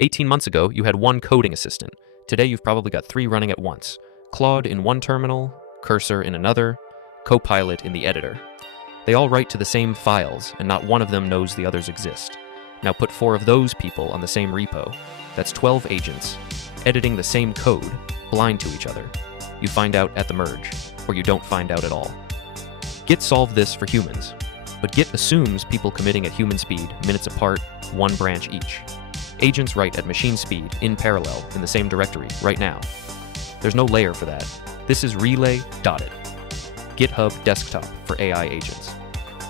18 months ago, you had one coding assistant. Today, you've probably got 3 running at once. Claude in one terminal, Cursor in another, Copilot in the editor. They all write to the same files, and not one of them knows the others exist. Now put 4 of those people on the same repo. That's 12 agents, editing the same code, blind to each other. You find out at the merge, or you don't find out at all. Git solved this for humans, but Git assumes people committing at human speed, minutes apart, 1 branch each. Agents write at machine speed, in parallel, in the same directory, right now. There's no layer for that. This is relay.it. GitHub Desktop for AI agents.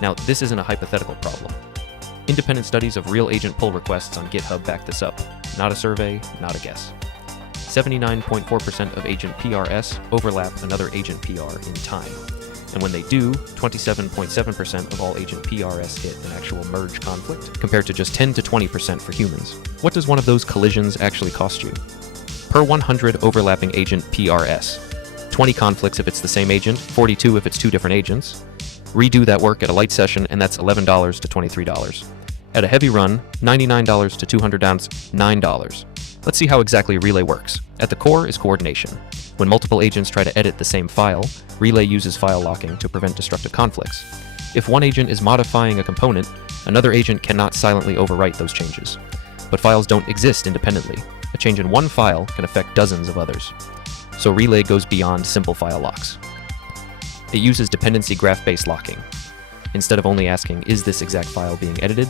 Now, this isn't a hypothetical problem. Independent studies of real agent pull requests on GitHub back this up. Not a survey, not a guess. 79.4% of agent PRS overlap another agent PR in time. And when they do, 27.7% of all agent PRS hit an actual merge conflict, compared to just 10 to 20% for humans. What does one of those collisions actually cost you? Per 100 overlapping agent PRS, 20 conflicts if it's the same agent, 42 if it's 2 different agents. Redo that work at a light session, and that's $11 to $23. At a heavy run, $99 to $200, $9. Let's see how exactly Relay works. At the core is coordination. When multiple agents try to edit the same file, Relay uses file locking to prevent destructive conflicts. If one agent is modifying a component, another agent cannot silently overwrite those changes. But files don't exist independently. A change in one file can affect dozens of others. So Relay goes beyond simple file locks. It uses dependency graph-based locking. Instead of only asking, is this exact file being edited?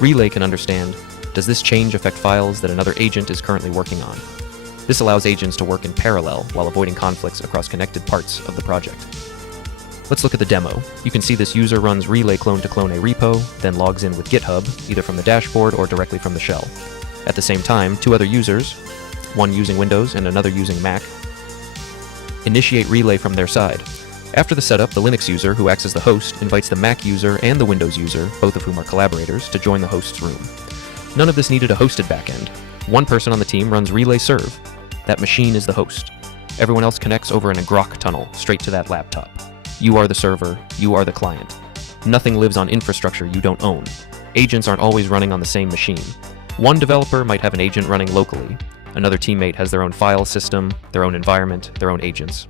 Relay can understand, does this change affect files that another agent is currently working on? This allows agents to work in parallel while avoiding conflicts across connected parts of the project. Let's look at the demo. You can see this user runs relay clone to clone a repo, then logs in with GitHub, either from the dashboard or directly from the shell. At the same time, 2 other users, one using Windows and another using Mac, initiate relay from their side. After the setup, the Linux user, who acts as the host, invites the Mac user and the Windows user, both of whom are collaborators, to join the host's room. None of this needed a hosted backend. One person on the team runs relay serve. That machine is the host. Everyone else connects over an ngrok tunnel, straight to that laptop. You are the server, you are the client. Nothing lives on infrastructure you don't own. Agents aren't always running on the same machine. One developer might have an agent running locally. Another teammate has their own file system, their own environment, their own agents.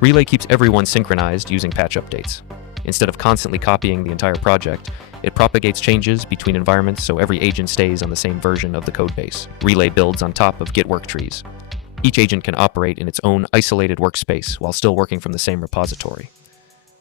Relay keeps everyone synchronized using patch updates. Instead of constantly copying the entire project, it propagates changes between environments so every agent stays on the same version of the codebase. Relay builds on top of Git work trees. Each agent can operate in its own isolated workspace while still working from the same repository.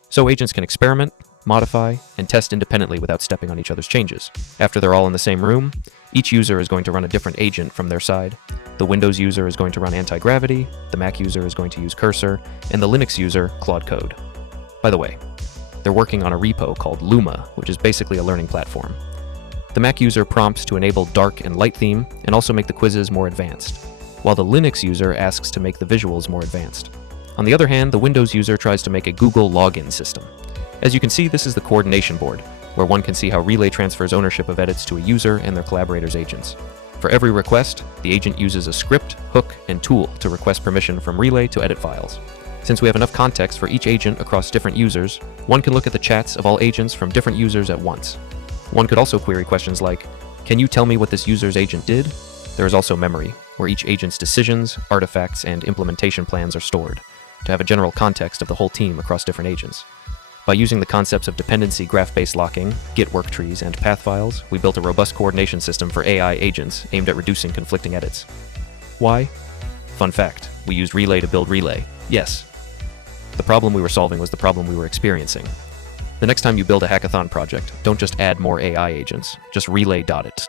So agents can experiment, modify, and test independently without stepping on each other's changes. After they're all in the same room, each user is going to run a different agent from their side. The Windows user is going to run anti-gravity, the Mac user is going to use Cursor, and the Linux user, Claude Code. By the way, they're working on a repo called Luma, which is basically a learning platform. The Mac user prompts to enable dark and light theme, and also make the quizzes more advanced, while the Linux user asks to make the visuals more advanced. On the other hand, the Windows user tries to make a Google login system. As you can see, this is the coordination board, where one can see how Relay transfers ownership of edits to a user and their collaborators' agents. For every request, the agent uses a script, hook, and tool to request permission from Relay to edit files. Since we have enough context for each agent across different users, one can look at the chats of all agents from different users at once. One could also query questions like, can you tell me what this user's agent did? There is also memory, where each agent's decisions, artifacts, and implementation plans are stored, to have a general context of the whole team across different agents. By using the concepts of dependency graph-based locking, Git work trees, and path files, we built a robust coordination system for AI agents aimed at reducing conflicting edits. Why? Fun fact, we used Relay to build Relay. Yes. The problem we were solving was the problem we were experiencing. The next time you build a hackathon project, don't just add more AI agents, just relay.it.